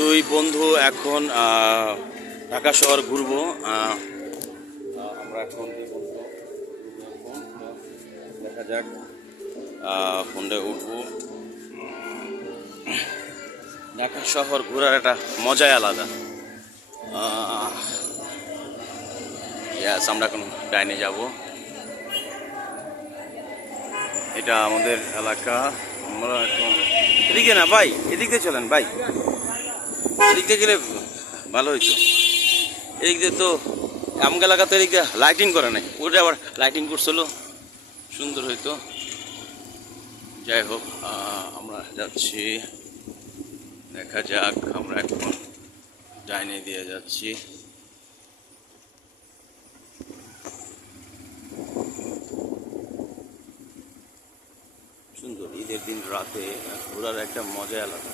দুই বন্ধু এখন ঢাকা শহর ঘুরবো। আমরা এখন দেখা যাক। ফোনটা উঠবো। ঢাকা শহর ঘোরার একটা মজাই আলাদা। ইয়াস আমরা এখন ডাইনে যাব। এটা আমাদের এলাকা। আমরা এখন এদিকে না, ভাই, এদিকে চলেন, ভাই। এদিক দিয়ে গেলে ভালো হইতো। এদিক দিয়ে তো আমগা এলাকাতে এদিক দিয়ে লাইটিং করে নাই। ওটা আবার লাইটিং করছিল। সুন্দর হইতো। যাই হোক আমরা যাচ্ছি। দেখা যাক, আমরা এখন ডাইনে দিয়ে যাচ্ছি। সুন্দর, ঈদের দিন রাতে ঘোরার একটা মজা আলাদা।